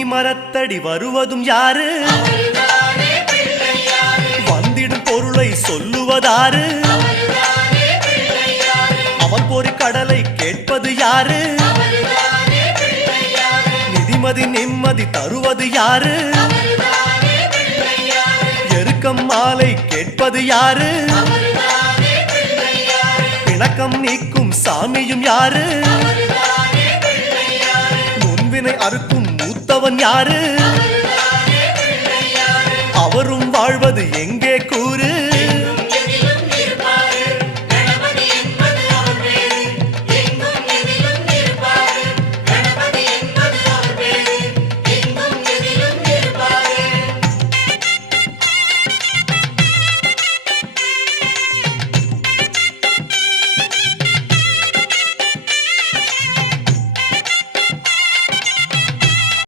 கன்னி மரத்தடி வருவதும் யாரு? வந்திடும் பொருளை சொல்லுவதாரு? அவள் பொறி கடலை கேட்பது யாரு? நிதிமதி நிம்மதி தருவது யாரு? எருக்கம் மாலை கேட்பது யாரு? பிணக்கம் நீக்கும் சாமியும் யாரு? முன்வினை அறுக்கும் மூத்தவன் யாரு? அவரும் வாழ்வது எங்க?